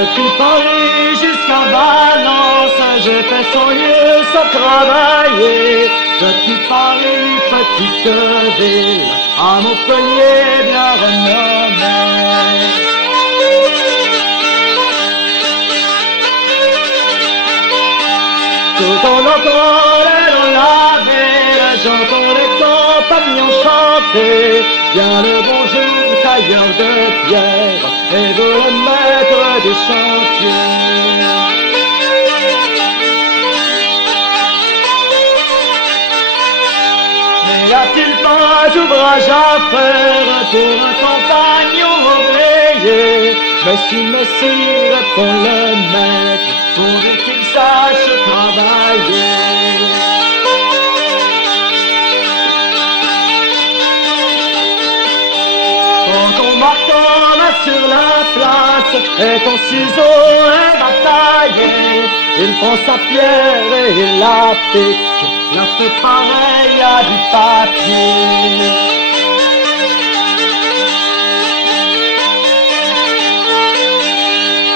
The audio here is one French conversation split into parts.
Depuis Paris jusqu'à Valence, j'ai fait 100 lieues sans travailler. Depuis Paris, petite ville, à Montpellier bien renommée. Tout en entendant dans la ville, j'entends les compagnons chanter. Bien le bonjour, tailleur de pierre, et vous le maître du chantier. Mais y a-t-il pas d'ouvrage à faire pour un compagnon ouvrier? Monsieur, répond le maître, pourvu qu'il sache travailler. Quand ton marteau va sur la place et ton ciseau est bataillé, il prend sa pierre et il la pique, la fait pareil à du papier.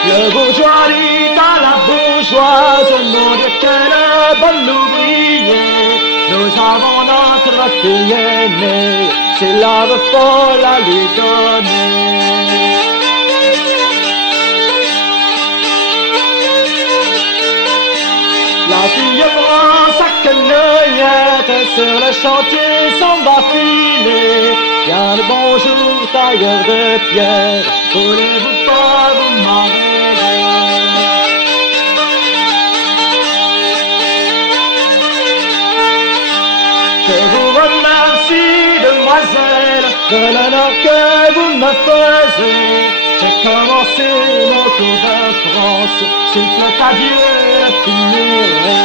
Le bourgeois dit à la bourgeoise, mon Dieu, quelle bonne ouvrier. Nous avons notre fille aînée, c'est la folle à lui donner. La fille prend sa quenouillette sur le chantier sans baffiler. Bien le bonjour, tailleur de pierre, voulez-vous pas vous marier? Je vous remercie, demoiselle, de l'honneur que vous me faisiez. J'ai commencé mon tour de France, s'il plaît à Dieu, je finirai.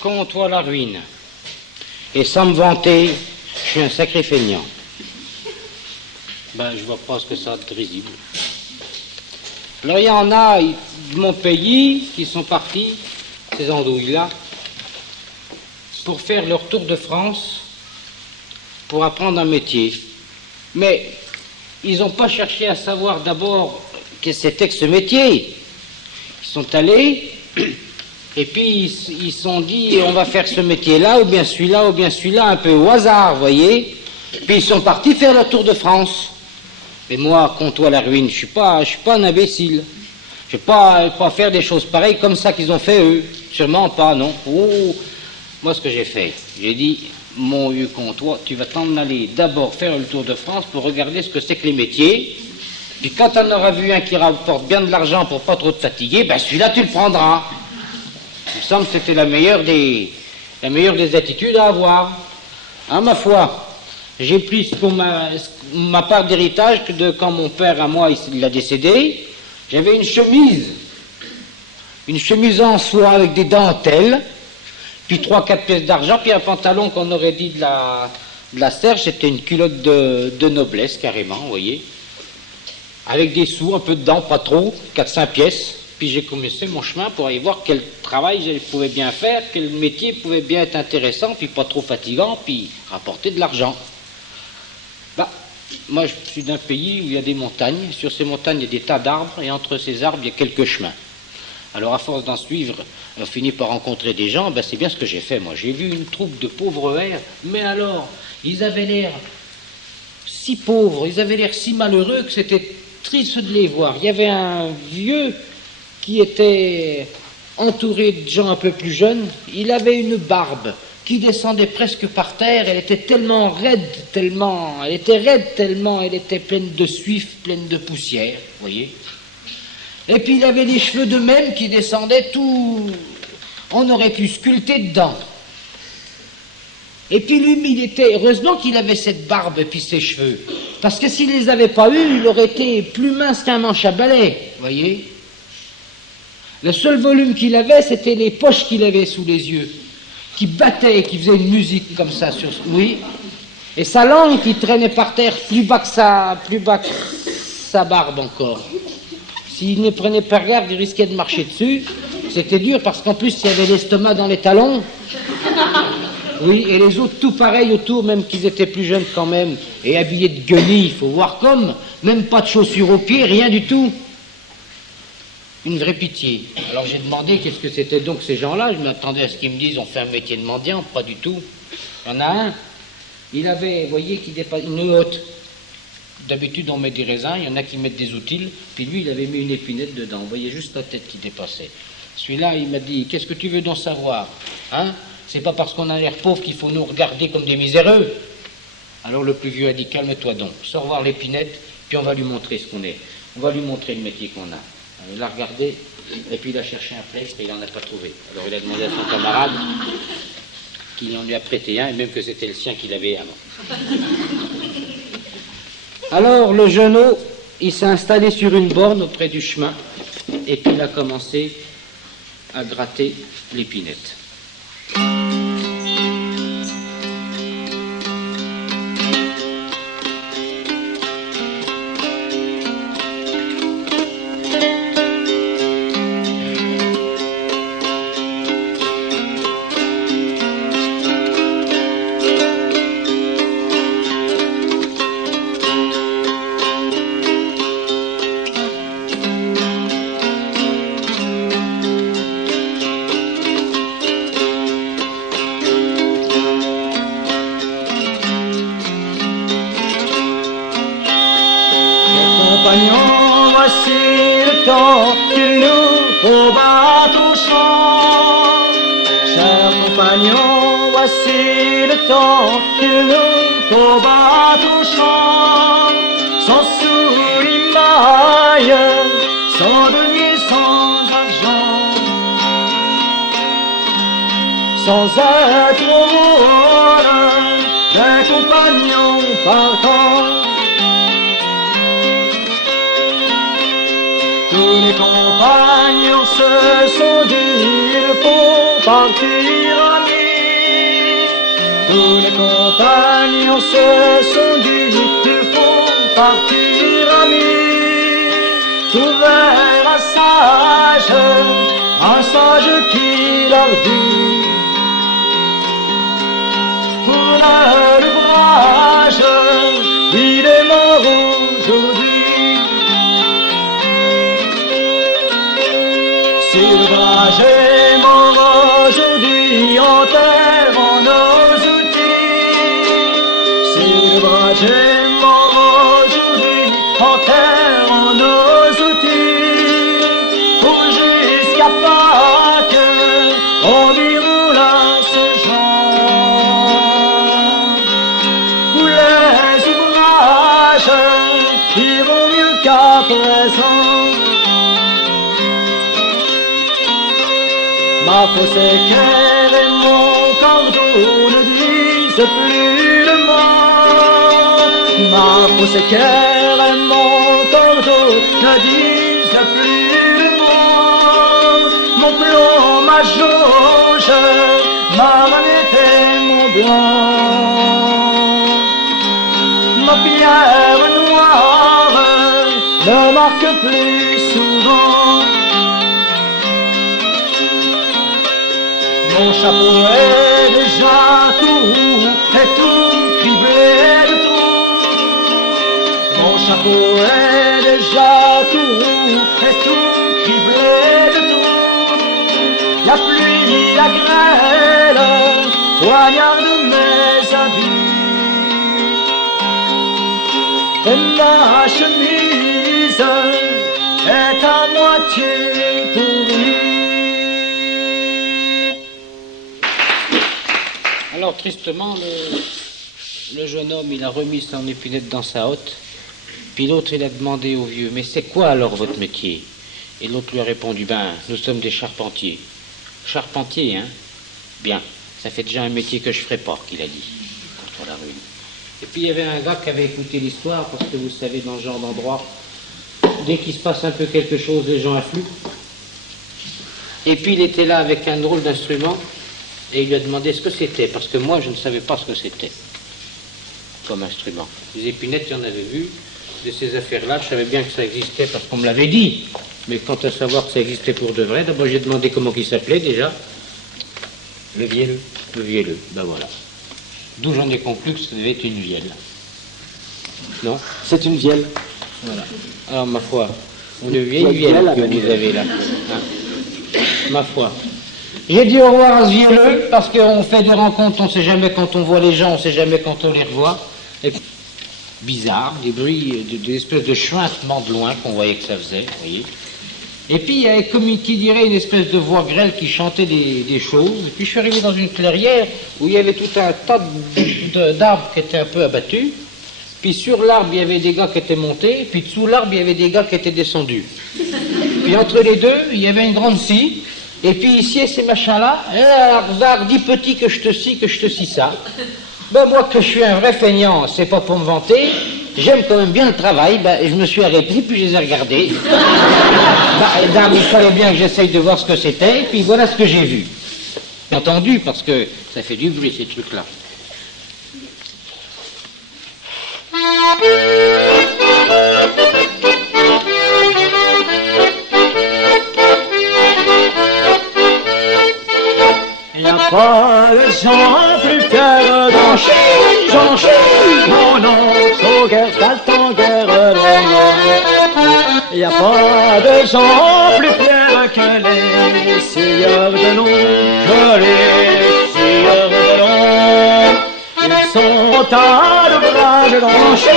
Comtois la ruine. Et sans me vanter, je suis un sacré feignant. Ben, je vois pas ce que ça a de risible. Alors, il y en a de mon pays qui sont partis, ces andouilles-là, pour faire leur tour de France, pour apprendre un métier. Mais ils n'ont pas cherché à savoir d'abord qu'est-ce que c'était que ce métier. Ils sont allés... Et puis, ils se sont dit, on va faire ce métier-là, ou bien celui-là, un peu au hasard, vous voyez. Puis ils sont partis faire le tour de France. Mais moi, Comtois la ruine, je suis pas un imbécile. Je vais pas faire des choses pareilles comme ça qu'ils ont fait eux. Sûrement pas, non. Oh, moi, ce que j'ai fait, j'ai dit, mon vieux Comtois, tu vas t'en aller d'abord faire le tour de France pour regarder ce que c'est que les métiers. Puis quand on aura vu un qui rapporte bien de l'argent pour pas trop te fatiguer, ben celui-là, tu le prendras. Il me semble que c'était la meilleure des attitudes à avoir. À ma foi, j'ai pris ma part d'héritage de quand mon père, à moi, il a décédé. J'avais une chemise en soie avec des dentelles, puis 3-4 pièces d'argent, puis un pantalon qu'on aurait dit de la serge, c'était une culotte de noblesse, carrément, vous voyez. Avec des sous, un peu dedans, pas trop, 4-5 pièces. Puis j'ai commencé mon chemin pour aller voir quel travail je pouvais bien faire, quel métier pouvait bien être intéressant, puis pas trop fatigant, puis rapporter de l'argent. Moi, je suis d'un pays où il y a des montagnes. Sur ces montagnes, il y a des tas d'arbres, et entre ces arbres, il y a quelques chemins. Alors, à force d'en suivre, on finit par rencontrer des gens. C'est bien ce que j'ai fait, moi. J'ai vu une troupe de pauvres vers, mais alors, ils avaient l'air si pauvres, ils avaient l'air si malheureux que c'était triste de les voir. Il y avait un vieux qui était entouré de gens un peu plus jeunes. Il avait une barbe qui descendait presque par terre. Elle était tellement raide, tellement elle était pleine de suif, pleine de poussière, vous voyez. Et puis il avait les cheveux de même qui descendaient tout... On aurait pu sculpter dedans. Et puis lui, heureusement qu'il avait cette barbe et puis ses cheveux. Parce que s'il les avait pas eus, il aurait été plus mince qu'un manche à balai, vous voyez. Le seul volume qu'il avait, c'était les poches qu'il avait sous les yeux, qui battaient, qui faisaient une musique comme ça sur... Oui. Et sa langue qui traînait par terre plus bas que sa barbe encore. S'il ne prenait pas garde, il risquait de marcher dessus. C'était dur parce qu'en plus, il y avait l'estomac dans les talons. Oui, et les autres tout pareil autour, même qu'ils étaient plus jeunes quand même, et habillés de guenilles, il faut voir comme, même pas de chaussures aux pieds, rien du tout. Une vraie pitié. Alors j'ai demandé qu'est-ce que c'était donc ces gens-là. Je m'attendais à ce qu'ils me disent on fait un métier de mendiant, pas du tout. Il y en a un, il avait, vous voyez, qui dépasse une hotte. D'habitude on met des raisins, il y en a qui mettent des outils, puis lui il avait mis une épinette dedans, vous voyez juste la tête qui dépassait. Celui-là il m'a dit qu'est-ce que tu veux donc savoir, hein? C'est pas parce qu'on a l'air pauvre qu'il faut nous regarder comme des miséreux. Alors le plus vieux a dit calme-toi donc, sors voir l'épinette, puis on va lui montrer ce qu'on est. On va lui montrer le métier qu'on a. Alors, il l'a regardé, et puis il a cherché un prêtre, et il n'en a pas trouvé. Alors il a demandé à son camarade, qui en lui a prêté un, et même que c'était le sien qu'il avait avant. Alors le jeune il s'est installé sur une borne auprès du chemin, et puis il a commencé à gratter l'épinette. Compagnons, voici le temps qu'il nous faut battre au champ. Chers compagnons, voici le temps qu'il nous faut battre au champ. Sans sous ni maille, sans denier, sans argent, sans être au rôle d'un compagnon partant. Tous les compagnons se sont dit il faut partir amis. Tous les compagnons se sont dit il faut partir amis. Trouvèrent un sage qui leur dit pour l'ouvrage il est mort aujourd'hui. Si l'ouvrage est mort aujourd'hui, enterrons nos outils. Si l'ouvrage est mort aujourd'hui, enterrons nos outils. Pour jusqu'à Pâques, environ là ce genre. Où les ouvrages iront mieux qu'à présent. Ma fausse équerre et mon cordeau ne disent plus le mot. Ma fausse cœur et mon cordeau ne disent plus le mot. Mon plomb, ma jauge, ma manette et mon blanc. Ma pierre noire ne marque plus souvent. Mon chapeau est déjà tout roux et tout criblé de trous. Mon chapeau est déjà tout roux et tout criblé de trous. La pluie, la grêle poignarde mes habits. Et ma chemise est à moitié pourrie. Alors tristement, le jeune homme, il a remis son épinette dans sa hotte, puis l'autre, il a demandé au vieux, mais c'est quoi alors votre métier? Et l'autre lui a répondu, ben, nous sommes des charpentiers. Charpentier, hein? Bien, ça fait déjà un métier que je ferai pas, qu'il a dit, contre la rue. Et puis il y avait un gars qui avait écouté l'histoire, parce que vous savez, dans ce genre d'endroit, dès qu'il se passe un peu quelque chose, les gens affluent. Et puis il était là avec un drôle d'instrument, et il lui a demandé ce que c'était, parce que moi je ne savais pas ce que c'était comme instrument. Les épinettes, j'en avais vu, de ces affaires-là, je savais bien que ça existait parce qu'on me l'avait dit. Mais quant à savoir que ça existait pour de vrai, d'abord j'ai demandé comment il s'appelait déjà. Le vielleux. Le vielleux, ben voilà. D'où j'en ai conclu que ça devait être une vielle. Non? C'est une vielle. Voilà. Alors ma foi, une vieille vielle que vous avez là. Hein? Ma foi. J'ai dit au revoir à ce vielleux, parce qu'on fait des rencontres, on ne sait jamais quand on voit les gens, on ne sait jamais quand on les revoit. Et puis, bizarre, des bruits, des espèces de chuintements de loin qu'on voyait que ça faisait, vous voyez. Et puis il y avait comme qui dirait une espèce de voix grêle qui chantait des choses. Et puis je suis arrivé dans une clairière où il y avait tout un tas d'arbres qui étaient un peu abattus. Puis sur l'arbre, il y avait des gars qui étaient montés, puis dessous l'arbre, il y avait des gars qui étaient descendus. Puis entre les deux, il y avait une grande scie. Et puis ici, ces machins-là, dis petit que je te scie ça. Ben moi que je suis un vrai feignant, c'est pas pour me vanter, j'aime quand même bien le travail, ben je me suis arrêté, puis je les ai regardés. Ben, il fallait bien que j'essaye de voir ce que c'était, et puis voilà ce que j'ai vu. Entendu, parce que ça fait du bruit ces trucs-là. Il n'y a pas de gens plus fiers d'en chier, mon oncle, au guerre, t'attends guerre, il n'y a pas de gens plus fiers que les scieurs de l'eau, Ils sont à l'ouvrage d'en chier,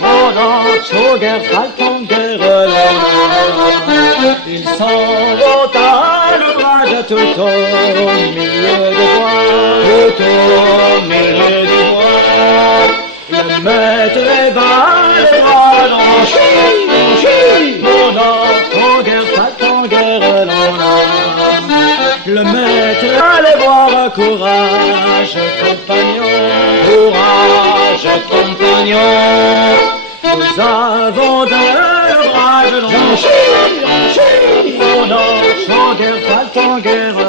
mon oncle, au guerre, t'attends guerre, ils s'en vont à l'ouvrage tout au milieu du bois, Le maître est bas, les bras dans chie, mon enfant, guerre, pas ton guerre, non. Le maître allait voir, courage, compagnon. Nous avons de l'ouvrage dans chie, mon enfant, guerre, pas ton guerre, non.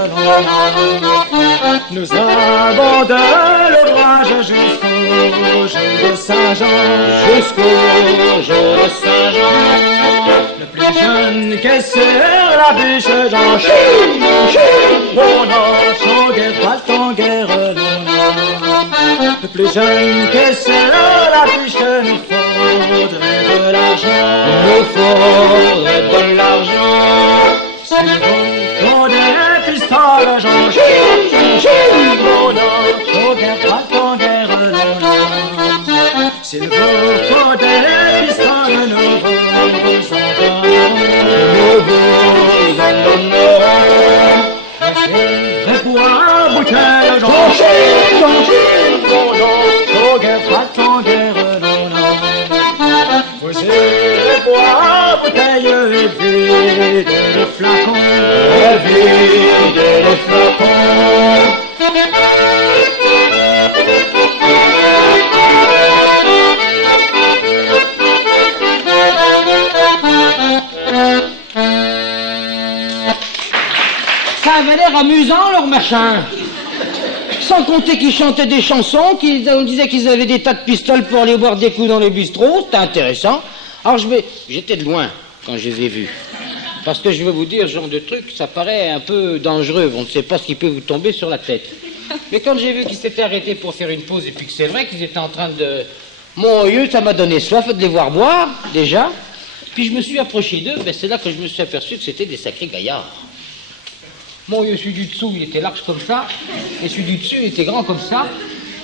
Nous avons de l'ouvrage jusqu'au jour de Saint-Jean, Le plus jeune que sur la bûche j'en chie, mon enfant, guerre, pas ton guerre, non. Le plus jeune que sur la bûche nous faudrait de l'argent, S'il faut des pistoles, j'en chie, mon enfant, guerre, pas ton guerre, non. S'il faut des pistoles, nous vous en donnerons. Des bois, bouteilles, j'en chie, mon enfant, guerre, pas ton guerre, non. Vous des bois, bouteilles, vide les flacons, ça avait l'air amusant, leur machin. Sans compter qu'ils chantaient des chansons, on disait qu'ils avaient des tas de pistoles pour aller boire des coups dans les bistrots, c'était intéressant. Alors j'étais de loin quand je les ai vus. Parce que je veux vous dire, ce genre de truc, ça paraît un peu dangereux, on ne sait pas ce qui peut vous tomber sur la tête. Mais quand j'ai vu qu'ils s'étaient arrêtés pour faire une pause, et puis que c'est vrai qu'ils étaient en train de... Mon Dieu, ça m'a donné soif de les voir boire, déjà. Puis je me suis approché d'eux, ben c'est là que je me suis aperçu que c'était des sacrés gaillards. Mon Dieu, celui du dessous, il était large comme ça, et celui du dessus, il était grand comme ça.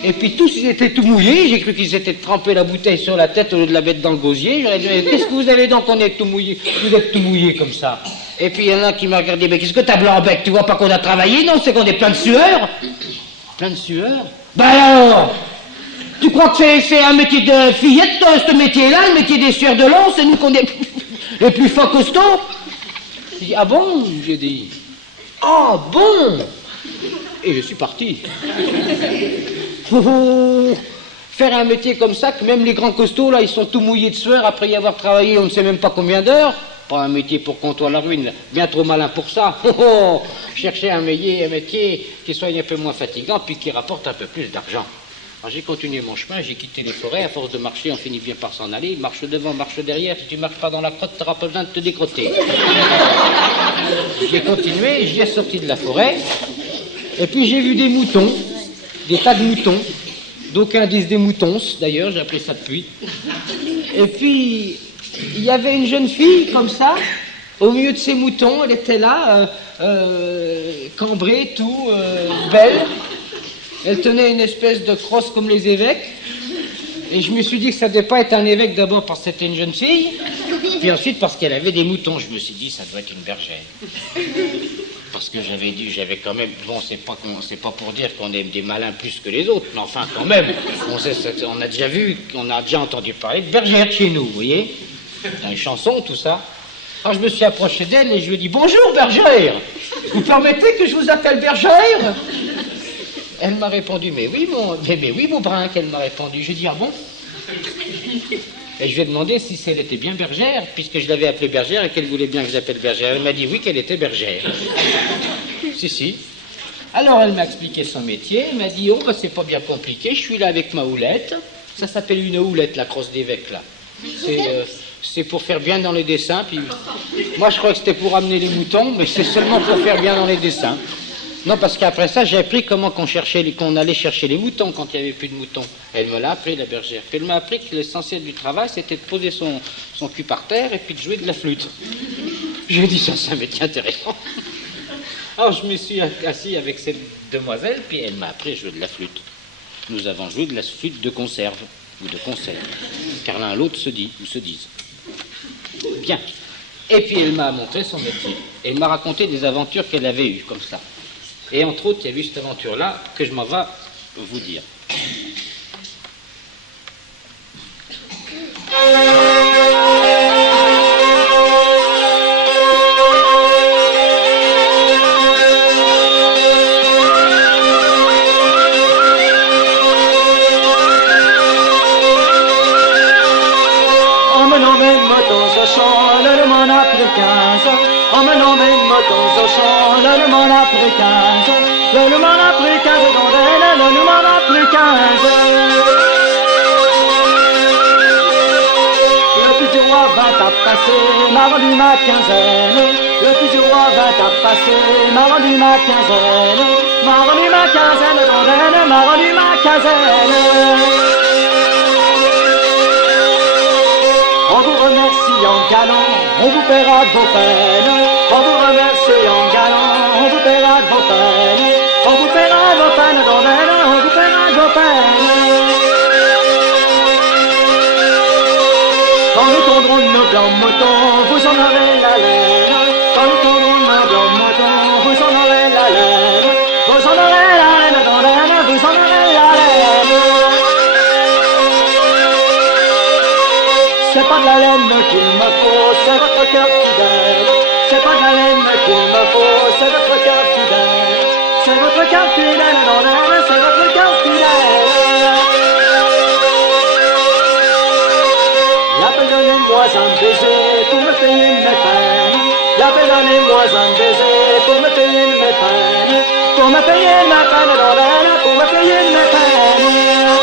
Et puis tous, ils étaient tout mouillés, j'ai cru qu'ils étaient trempés la bouteille sur la tête au lieu de la mettre dans le gosier. J'aurais dit, qu'est-ce que vous avez donc, on est tout mouillé, vous êtes tout mouillé comme ça. Et puis il y en a qui m'a regardé, mais qu'est-ce que t'as blanc bec, tu vois pas qu'on a travaillé, non, c'est qu'on est plein de sueur. Plein de sueur? Ben alors, tu crois que c'est un métier de fillette, ce métier-là, le métier des sueurs de long, c'est nous qu'on est les plus forts costauds? J'ai dit, ah bon? J'ai dit, ah bon? Et je suis parti. Faire un métier comme ça, que même les grands costauds, là, ils sont tout mouillés de sueur après y avoir travaillé on ne sait même pas combien d'heures. Pas un métier pour comptoir la ruine, bien trop malin pour ça. Chercher un métier qui soit un peu moins fatigant, puis qui rapporte un peu plus d'argent. Alors j'ai continué mon chemin, j'ai quitté les forêts, à force de marcher, on finit bien par s'en aller. Marche devant, marche derrière, si tu marches pas dans la crotte, t'auras pas besoin de te décrotter. J'ai continué, j'ai sorti de la forêt, et puis j'ai vu des moutons, des tas de moutons. D'aucuns disent des moutons, d'ailleurs, j'ai appelé ça depuis. Et puis, il y avait une jeune fille, comme ça, au milieu de ces moutons, elle était là, cambrée, tout, belle. Elle tenait une espèce de crosse comme les évêques. Et je me suis dit que ça ne devait pas être un évêque d'abord parce que c'était une jeune fille, puis ensuite parce qu'elle avait des moutons. Je me suis dit, ça doit être une bergère. Parce que j'avais quand même, bon, c'est pas pour dire qu'on est des malins plus que les autres, mais enfin quand même, on a déjà entendu parler de bergère chez nous, vous voyez, dans les chansons, tout ça. Alors je me suis approché d'elle et je lui ai dit, bonjour bergère, vous permettez que je vous appelle bergère? Elle m'a répondu, mais oui mon brin, qu'elle m'a répondu. Je dis, ah bon? Et je lui ai demandé si elle était bien bergère, puisque je l'avais appelée bergère et qu'elle voulait bien que je l'appelle bergère. Elle m'a dit oui, qu'elle était bergère. Si. Alors elle m'a expliqué son métier, elle m'a dit, oh, ben, c'est pas bien compliqué, je suis là avec ma houlette. Ça s'appelle une houlette, la crosse d'évêque, là. C'est pour faire bien dans les dessins, puis moi je crois que c'était pour amener les moutons, mais c'est seulement pour faire bien dans les dessins. Non, parce qu'après ça, j'ai appris comment qu'on allait chercher les moutons quand il n'y avait plus de moutons. Elle me l'a appris, la bergère. Puis elle m'a appris que l'essentiel du travail, c'était de poser son cul par terre et puis de jouer de la flûte. J'ai dit, ça, c'est un métier intéressant. Alors, je me suis assis avec cette demoiselle, puis elle m'a appris à jouer de la flûte. Nous avons joué de la flûte de conserve, ou de concert, car l'un l'autre se disent. Bien. Et puis, elle m'a montré son métier. Elle m'a raconté des aventures qu'elle avait eues, comme ça. Et entre autres, il y a eu cette aventure-là que je m'en vais vous dire. Emmenons mes motos au champ, le m'en a pris 15. Emmenons mes motos au champ, le m'en a pris 15. Le m'en a pris 15 d'Andelle, le m'en a pris 15. Le fils du roi va à passer, m'a rendu ma quinzaine. Le fils du roi va à passer, m'a rendu ma quinzaine. M'a rendu ma quinzaine d'Andelle, m'a rendu ma quinzaine. On vous remercie en galant, on vous paiera de vos peines. On vous remercie en galant, on vous paiera de vos peines. On vous paiera de vos peines, d'Andelle, on vous paiera de vos peines. Quand nous tondrons nos blancs moutons, vous en aurez la laine. Quand nous tondrons nos blancs moutons, vous en aurez la laine. Vous en aurez la laine, d'Andelle, vous en aurez la laine. C'est pas de la laine qu'il me faut, c'est votre cœur fidèle. C'est pas de la laine qu'il me faut, c'est votre cœur fidèle. C'est votre cœur fidèle, d'Andelle, c'est votre cœur fidèle. Là, donnez-moi un baiser pour me payer mes peines. Il a fait donnez-moi un baiser pour me payer mes peines, pour me payer ma peine dans l'aine, pour me payer mes peines.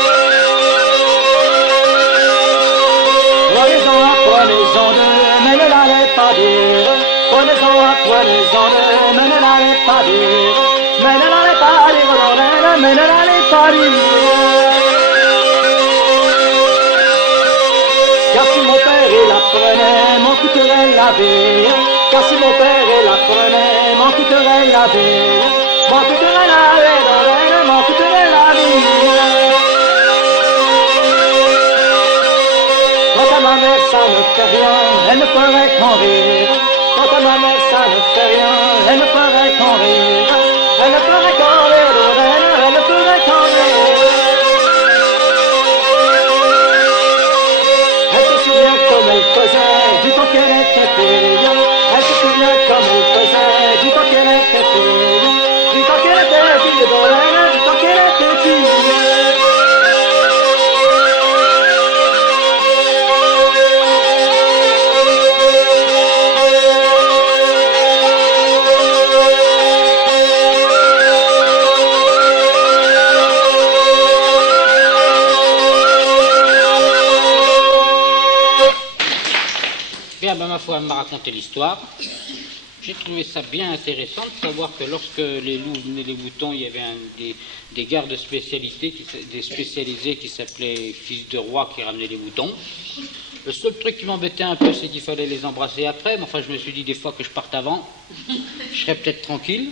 Prenez-en un, prenez-en deux, mais ne l'allez pas dire. Prenez-en un, prenez-en deux, mais ne l'allez pas dire. Mais ne l'allez pas dire dans l'aine, mais ne l'allez pas dire. Car si mon père il apprenait, m'en coûterait la vie. Car si mon père il apprenait, m'en coûterait la vie. M'en coûterait la vie dans l'aine, m'en coûterait la vie. Quant à ma mère ça ne fait rien, elle ne ferait qu'en rire. Quant à ma mère ça ne fait rien, elle ne ferait qu'en rire. Elle ne ferait qu'en rire dans l'aine, elle ne ferait qu'en rire. Elle se souvient comme elle faisait du temps qu'elle était fille. Elle se souvient comme elle faisait du temps qu'elle était fille. Du temps qu'elle était fille dans l'aine, du temps qu'elle était fille. Bien, ben, ma foi, elle m'a raconté l'histoire. J'ai trouvé ça bien intéressant de savoir que lorsque les loups venaient les moutons, il y avait des gardes des spécialisés qui s'appelaient fils de roi qui ramenaient les moutons. Le seul truc qui m'embêtait un peu, c'est qu'il fallait les embrasser après. Mais enfin, je me suis dit des fois que je parte avant, je serais peut-être tranquille.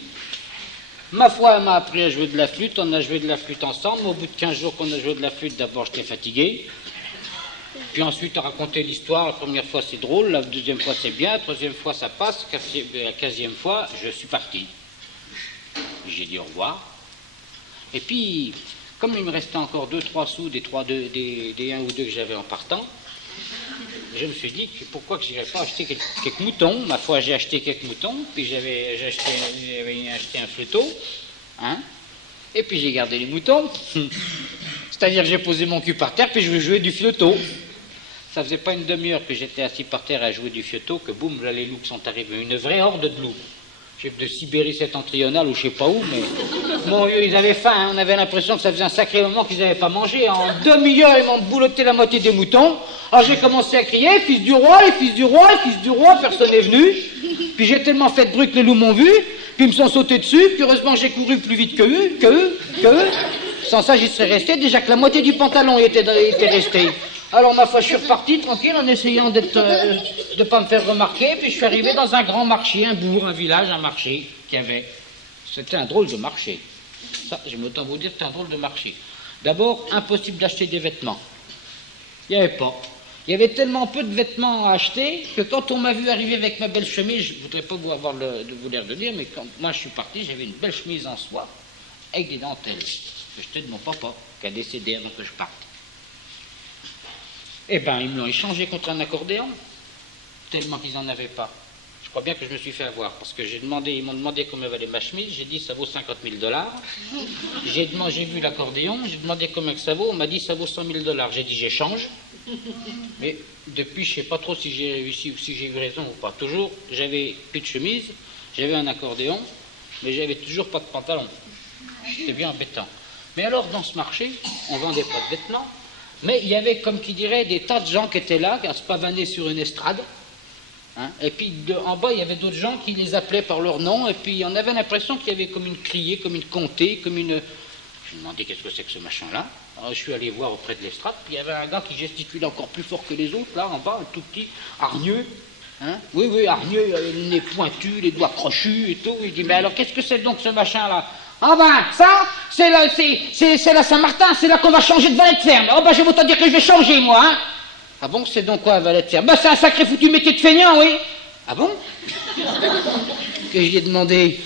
Ma foi, elle m'a appris à jouer de la flûte. On a joué de la flûte ensemble. Au bout de 15 jours qu'on a joué de la flûte, d'abord j'étais fatigué. Puis ensuite, à raconter l'histoire, la première fois c'est drôle, la deuxième fois c'est bien, la troisième fois ça passe, la 15e fois, je suis parti. J'ai dit au revoir. Et puis, comme il me restait encore 2-3 sous des 1 ou 2 que j'avais en partant, je me suis dit que pourquoi que je n'irais pas acheter quelques moutons. Ma foi, j'ai acheté quelques moutons, puis j'avais acheté un flûteau, hein, et puis j'ai gardé les moutons. C'est-à-dire que j'ai posé mon cul par terre, puis je jouais du flûteau. Ça faisait pas une demi-heure que j'étais assis par terre à jouer du flûteau, que boum, là les loups sont arrivés. Une vraie horde de loups. De Sibérie septentrionale ou je sais pas où, mais mon vieux, ils avaient faim, hein. On avait l'impression que ça faisait un sacré moment qu'ils n'avaient pas mangé. En demi-heure, ils m'ont boulotté la moitié des moutons. Alors j'ai commencé à crier, fils du roi, les fils du roi, les fils du roi, personne n'est venu. Puis j'ai tellement fait de bruit que les loups m'ont vu, puis ils me sont sautés dessus, puis heureusement j'ai couru plus vite que eux. Sans ça, j'y serais resté, déjà que la moitié du pantalon était resté. Alors, ma foi, je suis reparti tranquille en essayant de ne pas me faire remarquer, puis je suis arrivé dans un grand marché, un bourg, un village, un marché qu'il y avait. C'était un drôle de marché. Ça, j'aime autant vous dire que c'était un drôle de marché. D'abord, impossible d'acheter des vêtements. Il n'y avait pas. Il y avait tellement peu de vêtements à acheter que quand on m'a vu arriver avec ma belle chemise, je ne voudrais pas vous avoir vous l'air de dire, mais quand moi je suis parti, j'avais une belle chemise en soie avec des dentelles que j'étais de mon papa qui a décédé avant que je parte. Eh bien, ils me l'ont échangé contre un accordéon, tellement qu'ils n'en avaient pas. Je crois bien que je me suis fait avoir, parce que ils m'ont demandé combien valait ma chemise, j'ai dit ça vaut 50 000 $. J'ai vu l'accordéon, j'ai demandé combien que ça vaut, on m'a dit ça vaut 100 000 $. J'ai dit j'échange, mais depuis je ne sais pas trop si j'ai réussi ou si j'ai eu raison ou pas. Toujours, j'avais plus de chemise, j'avais un accordéon, mais j'avais toujours pas de pantalon. C'était bien embêtant. Mais alors, dans ce marché, on vendait pas de vêtements, mais il y avait, comme qui dirait, des tas de gens qui étaient là, qui se pavanaient sur une estrade. Hein, et puis, en bas, il y avait d'autres gens qui les appelaient par leur nom, et puis on avait l'impression qu'il y avait comme une criée, comme une comtée, comme une... Je me demandais qu'est-ce que c'est que ce machin-là. Alors, je suis allé voir auprès de l'estrade, puis il y avait un gars qui gesticulait encore plus fort que les autres, là, en bas, un tout petit, hargneux. Hein, oui, hargneux, le nez pointu, les doigts crochus et tout. Il dit, mais alors, qu'est-ce que c'est donc ce machin-là? Ah ben, ça, c'est la Saint-Martin, c'est là qu'on va changer de valet de ferme. Oh ben, je vais vous dire que je vais changer, moi, hein. Ah bon, c'est donc quoi, un valet de ferme? Ben, c'est un sacré foutu métier de feignant, oui. Ah bon? Que je lui ai demandé.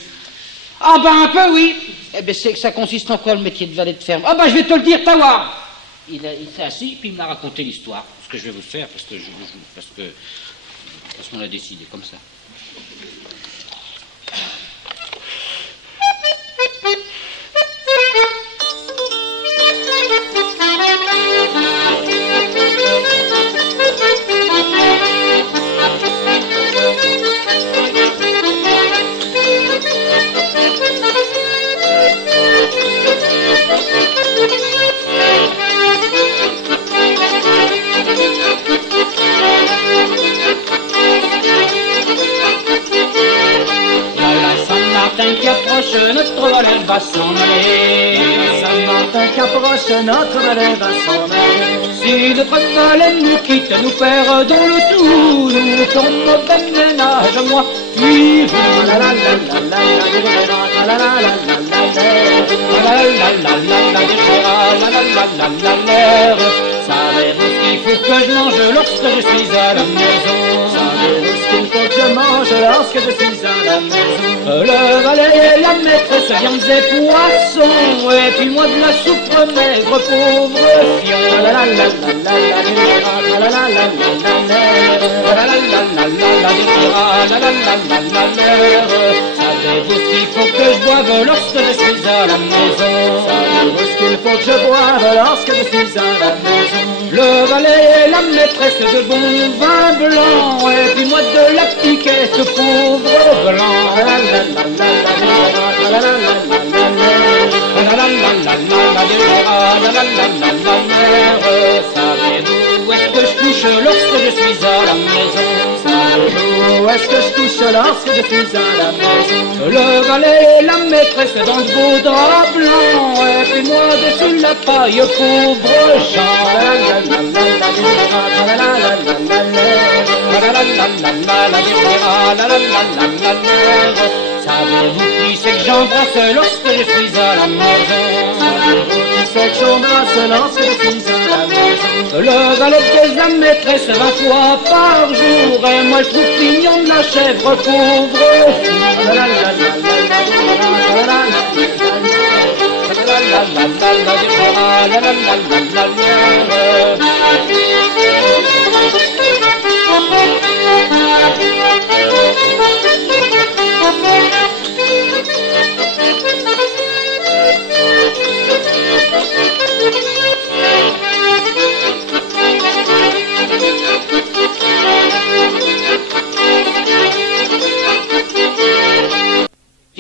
Ah ben, un peu, oui. Eh ben, ça consiste en quoi, le métier de valet de ferme? Ah ben, je vais te le dire, Tawa. Il s'est assis, puis il m'a raconté l'histoire. Ce que je vais vous faire, parce qu'on a décidé comme ça. qu'approche, notre valet va s'en aller. Saint-Martin qu'approche, notre valet va s'en aller. Si notre valet nous quitte, nous perdons le tout, nous ferons mauvais ménage, moi, puis vous. La la la la la la la la la savez-vous ce qu'il faut que je mange lorsque je suis à la maison? Savez-vous ce qu'il faut que je mange lorsque je suis à la maison? Le valet et la maîtresse, viandes et poissons, et puis moi de la soupe maigre, pauvre fion. La la la la la la la la la savez-vous ce qu'il faut que je boive lorsque je suis à la maison? Savez-vous ce qu'il faut que je boive lorsque je suis à la maison? Le valet et la maîtresse de bon vin blanc, et puis moi de la piquette, pauvre blanc. Savez-vous où est-ce que je couche lorsque je suis à la maison? Savez-vous où est-ce que je couche lorsque je suis à la maison? Le valet et la maîtresse dans le beau drap blanc, et puis moi dessus la paille, pauvre Jean. Savez-vous qui c'est que j'embrasse lorsque je suis à la maison? Savez-vous qui c'est que j'embrasse lorsque je suis à la maison? Le valet de la maîtresse 20 fois par jour, et moi je trouve pignon de la chèvre, pauvre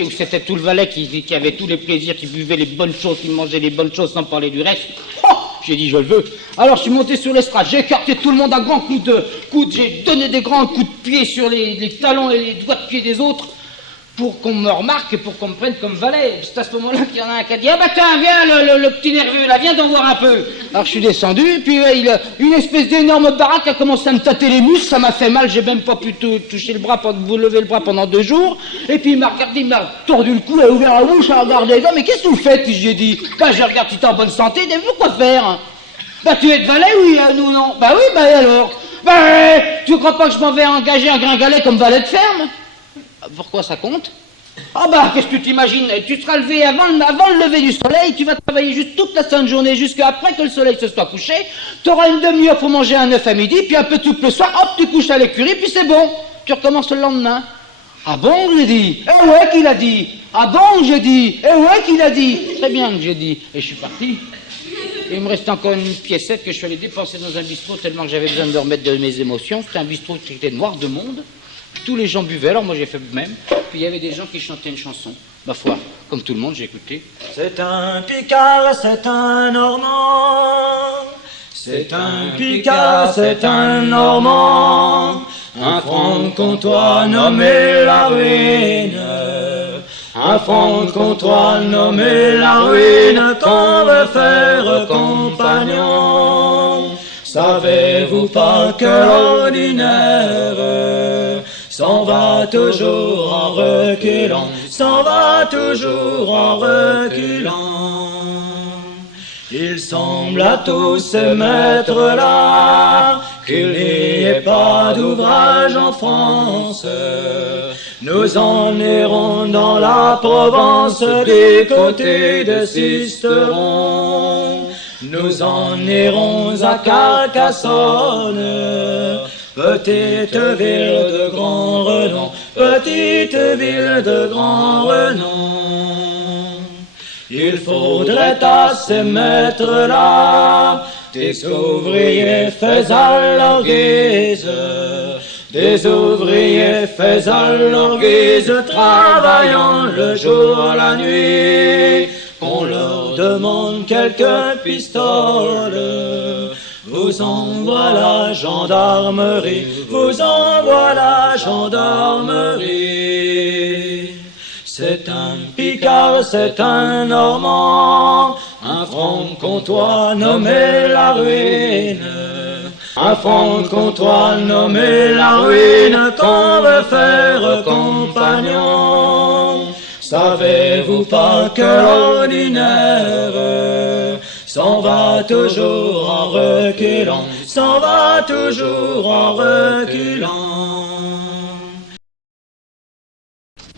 où c'était tout le valet qui avait tous les plaisirs, qui buvait les bonnes choses, qui mangeait les bonnes choses sans parler du reste. Oh, j'ai dit je le veux. Alors je suis monté sur l'estrade, j'ai écarté tout le monde à grands coups de coude, j'ai donné des grands coups de pied sur les talons et les doigts de pied des autres pour qu'on me remarque et pour qu'on me prenne comme valet. C'est à ce moment-là qu'il y en a un qui a dit « Ah bah tiens, viens le petit nerveux là, viens d'en voir un peu !» Alors je suis descendu, puis une espèce d'énorme baraque a commencé à me tâter les muscles, ça m'a fait mal, j'ai même pas pu toucher le bras, lever le bras pendant 2 jours. Et puis il m'a regardé, il m'a tordu le cou, il a ouvert la bouche, il a regardé, mais qu'est-ce que vous faites? Puis j'ai dit « Bah je regarde, tu es en bonne santé, vous quoi faire? Bah tu es de valet, oui, nous non. Bah oui, bah et alors? Bah tu crois pas que je m'en vais engager un gringalet comme valet de ferme? Pourquoi ça compte? Ah bah, qu'est-ce que tu t'imagines? Tu seras levé avant le lever du soleil, tu vas travailler juste toute la sainte journée jusqu'à après que le soleil se soit couché, tu auras une demi-heure pour manger un œuf à midi, puis un peu tout le soir, hop, tu couches à l'écurie, puis c'est bon, tu recommences le lendemain. Ah bon, j'ai dit. Eh ouais, qu'il a dit. Ah bon, j'ai dit. Eh ouais, qu'il a dit. Très bien que j'ai dit. Et je suis parti. Et il me reste encore une piécette que je suis allé dépenser dans un bistrot tellement que j'avais besoin de remettre de mes émotions. C'était un bistrot qui était noir de monde. Tous les gens buvaient, alors moi j'ai fait de même. Puis il y avait des gens qui chantaient une chanson. Ma foi, comme tout le monde, j'ai écouté. C'est un Picard, c'est un Normand. C'est un Picard, c'est un Normand. Un franc-comtois nommé la ruine. Un franc-comtois nommé la ruine qu'on veut faire compagnon. Savez-vous pas que l'ordinaire s'en va toujours en reculant, s'en va toujours en reculant. Il semble à tous ces maîtres-là qu'il n'y ait pas d'ouvrage en France. Nous en irons dans la Provence du côté de Sisteron. Nous en irons à Carcassonne, petite ville de grand renom, petite ville de grand renom. Il faudrait à ces maîtres-là des ouvriers faits à leur guise, des ouvriers faits à leur guise, travaillant le jour, la nuit, qu'on leur demande quelques pistoles. Vous envoie la gendarmerie, vous envoie la gendarmerie. C'est un Picard, c'est un Normand, un franc-comtois nommé la ruine. Un franc-comtois nommé la ruine qu'on veut faire compagnon. Savez-vous pas que l'ordinaire s'en va toujours en reculant, s'en va toujours en reculant.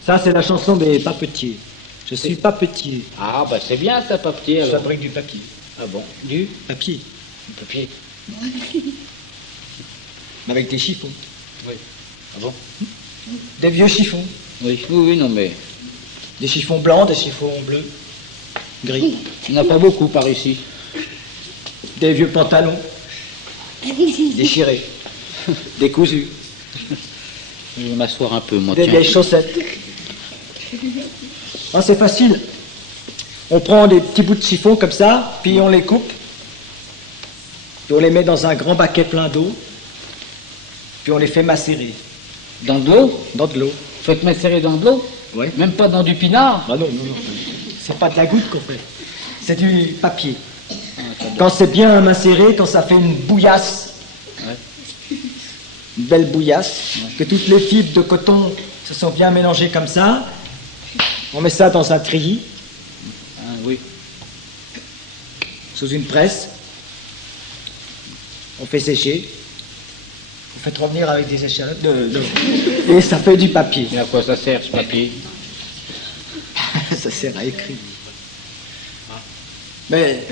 Ça, c'est la chanson des papetiers. Je suis papetier. Ah, bah c'est bien ça, papier. Je Alors. fabrique du papier. Ah bon, du Papier. papier. Avec des chiffons. Oui. Ah bon? Des vieux chiffons. Oui, oui, oui, non mais... Des chiffons blancs, des chiffons bleus, gris. Il n'y en a pas beaucoup par ici. Des vieux pantalons. Déchirés. Décousus. Je vais m'asseoir un peu, moi, Des tiens. vieilles chaussettes. Ah, c'est facile. On prend des petits bouts de chiffon comme ça, puis on les coupe. Puis on les met dans un grand baquet plein d'eau. Puis on les fait macérer. Dans de l'eau? Dans de l'eau. Faites macérer dans de l'eau? Oui. Même pas dans du pinard? Ah non, non, non. C'est pas de la goutte qu'on fait. C'est du papier. Quand c'est bien macéré, quand ça fait une bouillasse, Ouais. une belle bouillasse, que toutes les fibres de coton se sont bien mélangées comme ça, on met ça dans un treillis, Ah, oui. sous une presse, on fait sécher, on fait revenir avec des échalotes, et ça fait du papier. Et à quoi ça sert, ce papier? Ça sert à écrire. Mais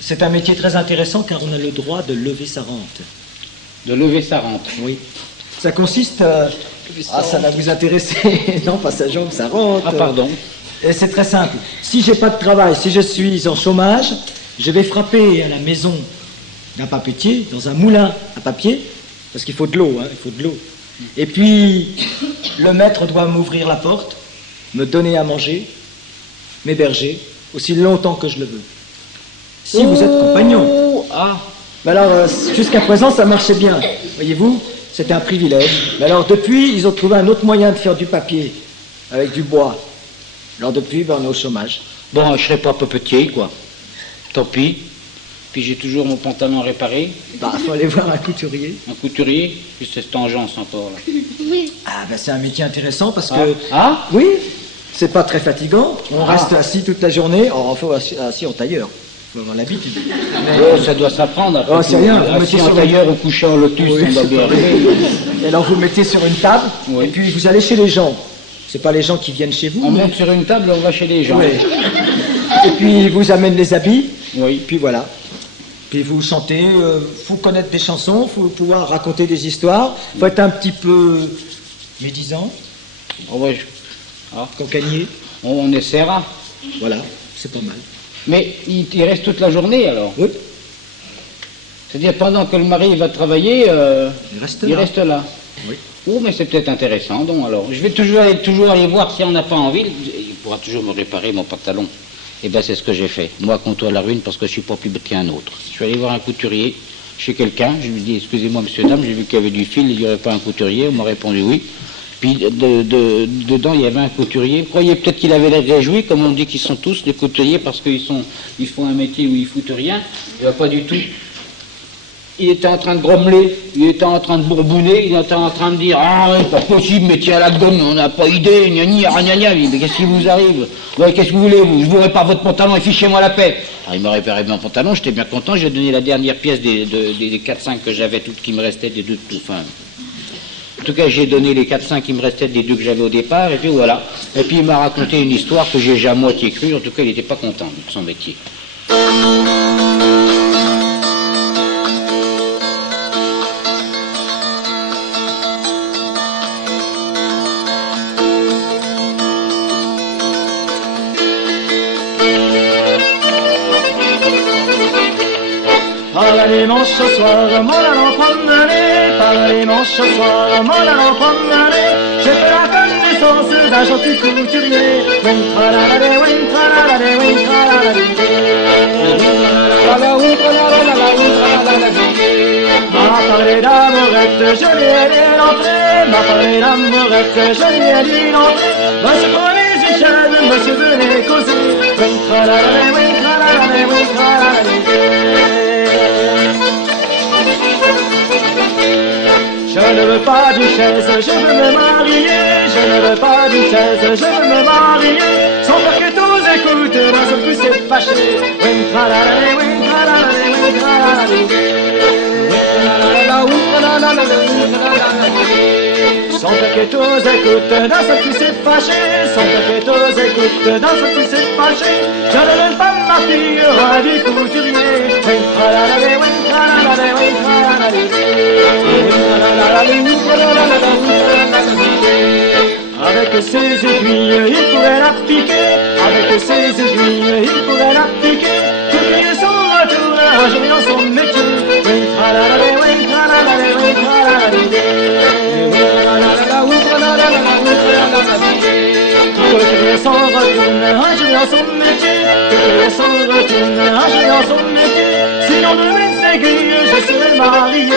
c'est un métier très intéressant car on a le droit de lever sa rente. De lever sa rente. Oui. Ça consiste... Ah, ça va vous intéresser. Non, pas sa jambe, sa rente. Ah, pardon. Et c'est très simple. Si j'ai pas de travail, si je suis en chômage, je vais frapper à la maison d'un papetier, dans un moulin à papier, parce qu'il faut de l'eau, hein, il faut de l'eau. Et puis, le maître doit m'ouvrir la porte, me donner à manger, m'héberger, aussi longtemps que je le veux. Si vous êtes compagnon. Ah, Mais alors, jusqu'à présent, ça marchait bien. Voyez-vous, c'était un privilège. Mais alors, depuis, ils ont trouvé un autre moyen de faire du papier, avec du bois. Alors, depuis, ben, on est au chômage. bon, je serai pas papetier, quoi. Tant pis. Puis j'ai toujours mon pantalon réparé. Bah, faut aller voir un couturier. Un couturier. Puis c'est cette engeance encore, là. Ah, ben, c'est un métier intéressant parce Ah. que... Ah. Oui, c'est pas très fatigant. On Ah. reste assis toute la journée. Oh, faut assis en tailleur. Faut avoir l'habitude. Oh, ça doit s'apprendre. après Oh, c'est tout. rien, vous Assis mettez en sur tailleur ou couché en lotus, Oui, on doit c'est bien pareil. arriver. Et alors, vous mettez sur une table, Oui. et puis vous allez chez les gens. C'est pas les gens qui viennent chez vous. On mais- monte sur une table et on va chez les gens. Oui. Et puis, ils vous amènent les habits. Oui. Puis voilà. Puis vous chantez, faut connaître des chansons, faut pouvoir raconter des histoires, faut être un petit peu médisant, Oh, ouais, cancanier. on essaiera. Voilà, c'est pas mal. Mais il reste toute la journée, alors. Oui, C'est-à-dire, pendant que le mari va travailler, il reste il là. reste là. Oui. Oh, mais c'est peut-être intéressant, donc, alors. Je vais toujours aller voir si on n'a pas envie. Il pourra toujours me réparer mon pantalon. Eh bien, c'est ce que j'ai fait. Moi, compte-toi la ruine parce que je suis pas plus bête qu'un autre. Je suis allé voir un couturier chez quelqu'un. Je lui ai dit, excusez-moi, monsieur, dame, j'ai vu qu'il y avait du fil, il n'y aurait pas un couturier. On m'a répondu oui. Puis, dedans, il y avait un couturier. Vous croyez peut-être qu'il avait l'air réjoui, comme on dit qu'ils sont tous des couturiers parce qu'ils font un métier où ils foutent rien. Il n'y a pas du tout. Il était en train de grommeler, il était en train de bourbouner, il était en train de dire « Ah, c'est pas possible, mais tiens la gomme, on n'a pas idée, gna gna, gna gna. » Mais qu'est-ce qui vous arrive? Ouais, qu'est-ce que vous voulez, vous? Je vous répare votre pantalon et fichez-moi la paix. Alors il m'a réparé mon pantalon, j'étais bien content, j'ai donné la dernière pièce des 4-5 que j'avais, toutes qui me restaient, des deux, enfin... En tout cas, j'ai donné les 4-5 qui me restaient des deux que j'avais au départ, et puis voilà. Et puis il m'a raconté une histoire que j'ai jamais à moitié cru, en tout cas il n'était pas content de son métier. Par les manches au soir, m'en allant promener. Par les manches au soir, m'en allant promener. J'ai fait la connaissance d'un gentil couturier. Wing tralalade, wing tralalade, wing tralalade. M'a parlé d'amourette, je lui ai dit l'entrée. M'a parlé d'amourette, je lui ai dit l'entrée. Va se prendre les monsieur, venez causer. Je ne veux pas d'une chaise, je veux me marier. Je ne veux pas d'une chaise, je veux me marier. Sans faire que tous écoutent, d'un seul coup c'est fâché. Sans faire que tous écoutent, d'un seul coup c'est fâché. Sans faire que tous écoutent, d'un seul coup c'est fâché. Je ne donne pas ma fille à du couturier. Avec ses aiguilles, il pourrait la piquer. Avec ses aiguilles, il pourrait la piquer. Couturier sans retour, ingénieur son métier. Couturier sans retourne, ingénieur son métier. Couturier sans retourne, ingénieur son métier. Sinon de mes aiguilles, je serai marié.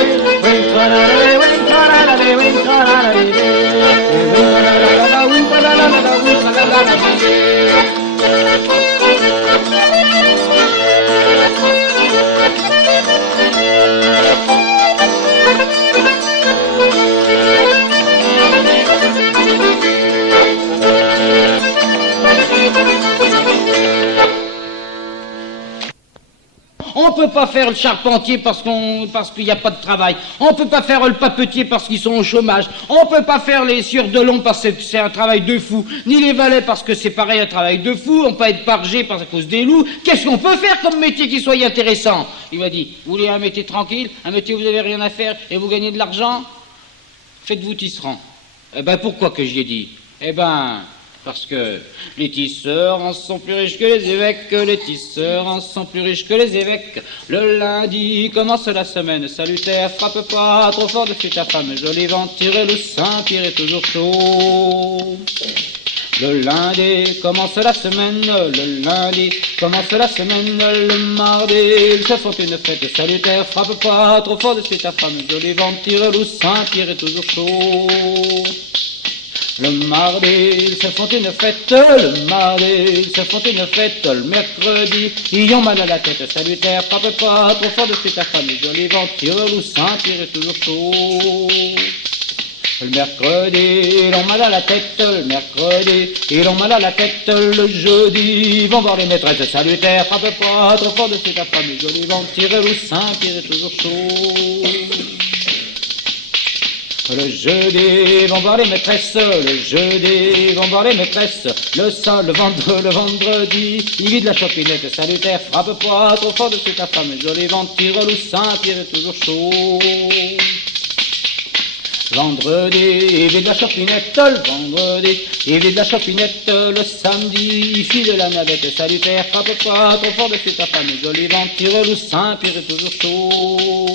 On peut pas faire le charpentier parce qu'il n'y a pas de travail. On peut pas faire le papetier parce qu'ils sont au chômage. On peut pas faire les sieurs de long parce que c'est un travail de fou. Ni les valets parce que c'est pareil, un travail de fou. On peut être pargé parce à cause des loups. Qu'est-ce qu'on peut faire comme métier qui soit intéressant? Il m'a dit, vous voulez un métier tranquille, un métier où vous n'avez rien à faire et vous gagnez de l'argent? Faites-vous tisserand. Eh ben, pourquoi que j'y ai dit? Eh ben, parce que les tisseurs en sont plus riches que les évêques, les tisseurs en sont plus riches que les évêques. Le lundi commence la semaine salutaire, frappe pas trop fort dessus ta femme, joli vent, tirez le Saint-Pierre est toujours chaud. Le lundi commence la semaine, le lundi commence la semaine, le mardi ils se font une fête salutaire, frappe pas trop fort dessus ta femme, joli vent, tirez le Saint-Pierre est toujours chaud. Le mardi, ils se font une fête, le mardi, ils se font une fête, le mercredi, ils ont mal à la tête, salutaire, frappe pas trop fort dessus ta femme, joli vent, tire-loup, Saint-Pierre est toujours chaud. Le mercredi, ils ont mal à la tête, le mercredi, ils ont mal à la tête, le jeudi, ils vont voir les maîtresses, salutaire, frappe pas trop fort dessus ta femme, joli vent, tire-loup, Saint-Pierre est toujours chaud. Le jeudi, vont voir les maîtresses, le jeudi, vont voir les maîtresses, le vendredi, ils vident la chopinette salutaire, frappe pas trop fort dessus ta femme, joli vent, tire-loup, Saint-Pierre est toujours chaud. Vendredi, il vide la chopinette, le vendredi, il vide la chopinette, le samedi, il file la navette salutaire, frappe pas trop fort dessus ta femme, joli vent, tire-loup, Saint-Pierre est toujours chaud.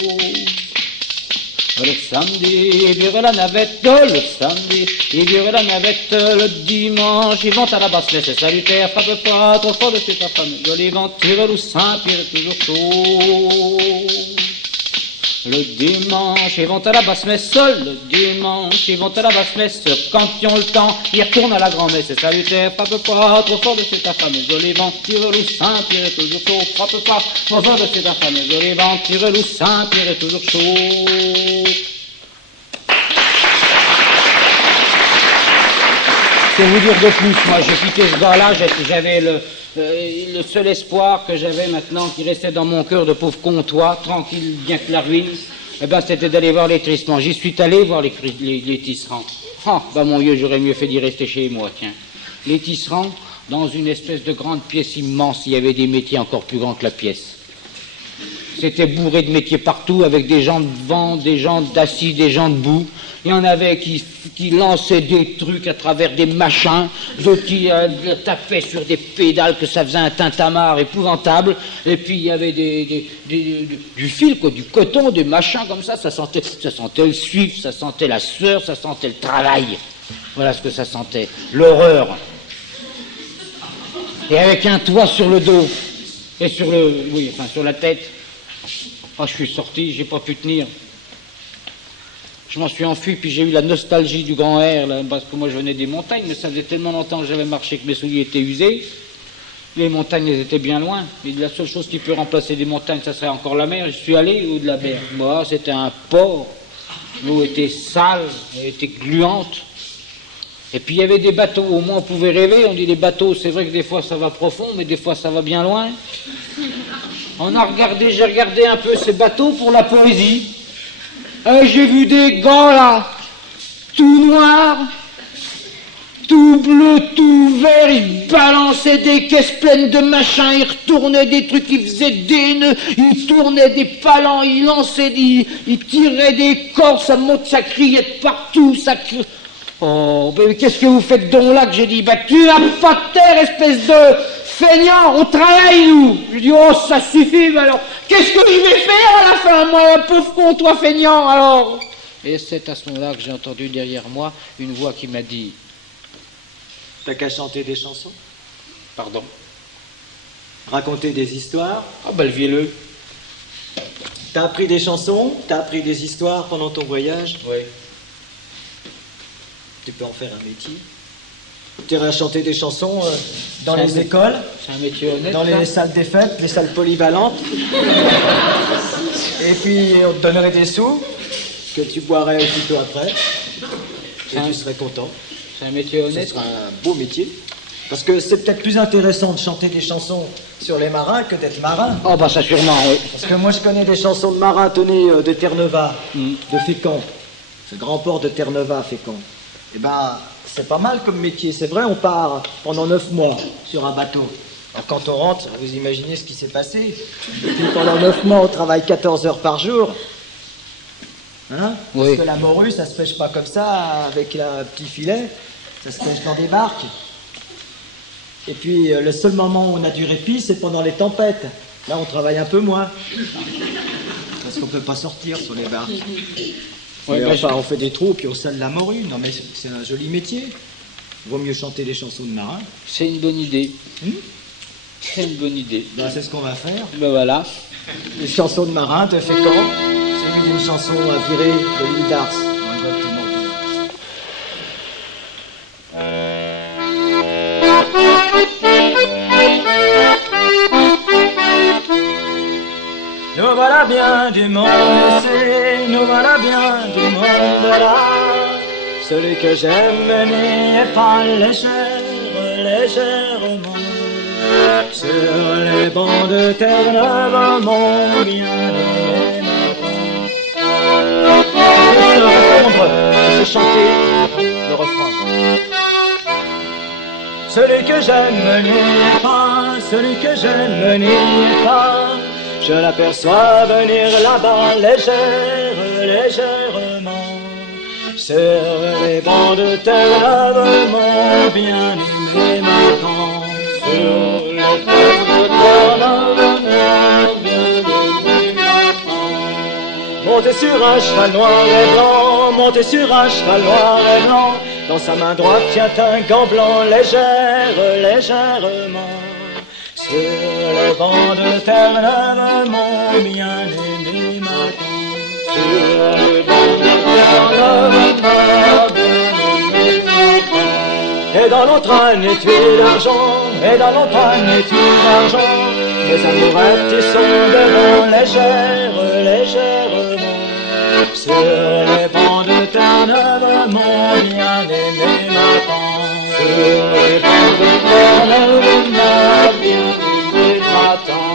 Le samedi, ils virent la navette, le samedi, ils virent la navette, le dimanche, ils vont à la basse-messe salutaire, frappe pas trop fort dessus ta femme, joli vent, tire-loup, Saint-Pierre est toujours chaud. Le dimanche, ils vont à la basse-messe, le dimanche, ils vont à la basse-messe, quand ils ont le temps, ils retournent à la grand-messe salutaire, frappe pas trop fort dessus ta femme, joli vent, tire-loup, Saint-Pierre est toujours chaud, frappe pas trop fort dessus ta femme, joli vent, tire-loup, Saint-Pierre est toujours chaud. C'est vous dire de plus, moi j'ai quitté ce gars-là, j'avais le seul espoir que j'avais maintenant qui restait dans mon cœur de pauvre comtois, tranquille, bien que la ruine, eh ben c'était d'aller voir les trissements. J'y suis allé voir les tisserands. Ah, bah mon Dieu, j'aurais mieux fait d'y rester chez moi, tiens. Les tisserands, dans une espèce de grande pièce immense, il y avait des métiers encore plus grands que la pièce. C'était bourré de métiers partout, avec des gens devant, des gens d'assis, des gens debout. Il y en avait qui lançaient des trucs à travers des machins, d'autres qui tapaient sur des pédales que ça faisait un tintamarre épouvantable. Et puis il y avait du fil, quoi, du coton, des machins comme ça sentait le suif, ça sentait la sueur, ça sentait le travail. Voilà ce que ça sentait, l'horreur. Et avec un toit sur le dos et sur la tête. Oh, je suis sorti, j'ai pas pu tenir. Je m'en suis enfui, puis j'ai eu la nostalgie du grand air, là, parce que moi je venais des montagnes, mais ça faisait tellement longtemps que j'avais marché que mes souliers étaient usés. Les montagnes, elles étaient bien loin. Et la seule chose qui peut remplacer les montagnes, ça serait encore la mer. Je suis allé au de la mer. Moi, c'était un port. L'eau était sale, elle était gluante. Et puis il y avait des bateaux, au moins on pouvait rêver. On dit les bateaux, c'est vrai que des fois ça va profond, mais des fois ça va bien loin. J'ai regardé un peu ces bateaux pour la poésie. J'ai vu des gars là, tout noirs, tout bleu, tout vert, ils balançaient des caisses pleines de machins, ils retournaient des trucs, ils faisaient des nœuds, ils tournaient des palans, ils lançaient, ils tiraient des cordes, ça monte, ça criait de partout, ça criait... Oh, mais qu'est-ce que vous faites donc là? Que j'ai dit, bah tu n'as pas de terre, espèce de feignant, on travaille nous. Je dis, oh ça suffit, mais alors, qu'est-ce que je vais faire à la fin, moi, pauvre con, toi feignant, alors? Et c'est à ce moment-là que j'ai entendu derrière moi une voix qui m'a dit... T'as qu'à chanter des chansons, Pardon? raconter des histoires. Ah bah leviez-le. T'as appris des chansons, t'as appris des histoires pendant ton voyage. Oui. Tu peux en faire un métier. Tu irais chanter des chansons dans C'est les un- écoles, C'est un métier honnête, dans ça. les salles des fêtes, les salles polyvalentes. Et puis on te donnerait des sous que tu boirais aussitôt après. Et tu serais content. C'est un métier Ce honnête. sera un beau métier. Parce que c'est peut-être plus intéressant de chanter des chansons sur les marins que d'être marin. Oh bah ça sûrement, oui. Parce que moi je connais des chansons de marins, tenez, de Terre-Neuve, de Fécamp. Ce grand port de Terre-Neuve, Fécamp. Eh ben, c'est pas mal comme métier. C'est vrai, on part pendant 9 mois sur un bateau. Alors quand on rentre, vous imaginez ce qui s'est passé. Et puis pendant 9 mois, on travaille 14 heures par jour. Hein? Oui. Parce que la morue, ça se pêche pas comme ça, avec un petit filet. Ça se pêche dans des barques. Et puis, le seul moment où on a du répit, c'est pendant les tempêtes. Là, on travaille un peu moins. Parce qu'on peut pas sortir sur les barques. Ouais, Et bah, enfin, on fait des trous, puis on sale la morue. Non, mais c'est un joli métier. Vaut mieux chanter des chansons de marins. C'est une bonne idée. C'est une bonne idée. Ben, c'est ce qu'on va faire. Ben voilà. Les chansons de marins, te fait quand C'est une chanson à virer de l'île d'Ars. Exactement. Nous voilà bien du monde ici, nous voilà bien du monde là. Celui que j'aime n'est pas légèrement. Sur les bancs de Terre-Neuve, mon bien-aimé m'attend. Répondre, c'est chanter le refrain. Celui que j'aime n'y est pas, celui que j'aime n'y est pas. Je l'aperçois venir là-bas légèrement. Sur les bancs de Terre-Neuve, mon bien-aimé m'attend. Sur les bancs de Terre-Neuve, mon bien-aimé m'attend. Montez sur un cheval noir et blanc, montez sur un cheval noir et blanc. Dans sa main droite tient un gant blanc légèrement. Sur les bancs de Terre-Neuve, mon bien-aimé m'attend. Sur les bancs de Terre-Neuve, mon bien-aimé m'attend. Et dans l'autre un étui d'argent, et dans l'autre un étui d'argent. Mes amourettes qui sont devant légèrement. Sur les bancs de Terre-Neuve, mon bien-aimé m'attend. Sur les bancs de Terre-Neuve, mon bien-aimé m'attend.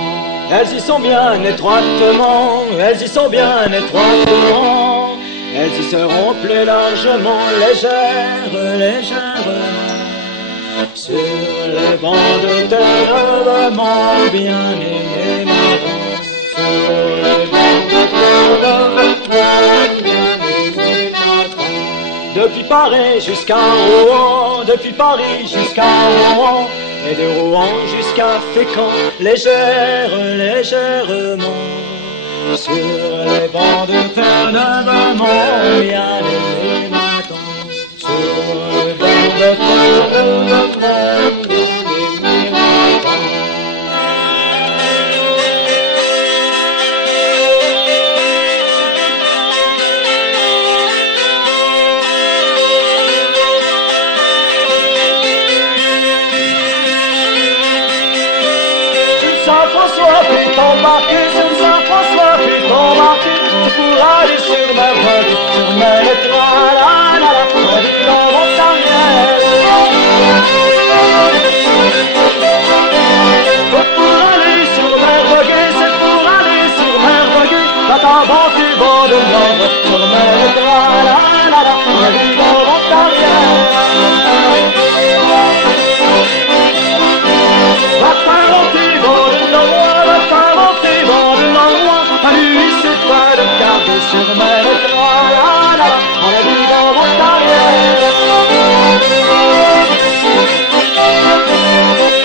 Elles y sont bien étroitement, elles y sont bien étroitement. Elles y seront plus largement légèrement. Sur les bancs de Terre-Neuve, mon bien-aimé m'attend. Sur les bancs de Terre-Neuve, mon bien-aimé m'attend. Depuis Paris jusqu'à Rouen, depuis Paris jusqu'à Rouen, et de Rouen jusqu'à Fécamp, légèrement. Sur les bancs de Terre-Neuve, mon bien-aimé m'attend. Sur les bancs de Terre-Neuve, mon bien-aimé m'attend. embarqué sur Saint-François, puis t'embarqué pour aller sur mer vague, sur mer étoile, la la la, avec dans votre arrière. Pour aller sur mer vague, c'est pour aller sur mer vague, t'as ta banque bord de mer, sur mer étoile, la la la, avec dans votre arrière. Va t'inventer dans le Nord, va t'inventer dans le Nord. À lui c'est pas de cargo sur mer étoile, la la la, on a vu dans votre arrière.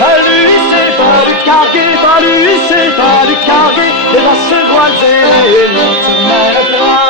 À lui c'est pas du cargué, à lui c'est pas du cargué, et va se voiler sur mer étoile.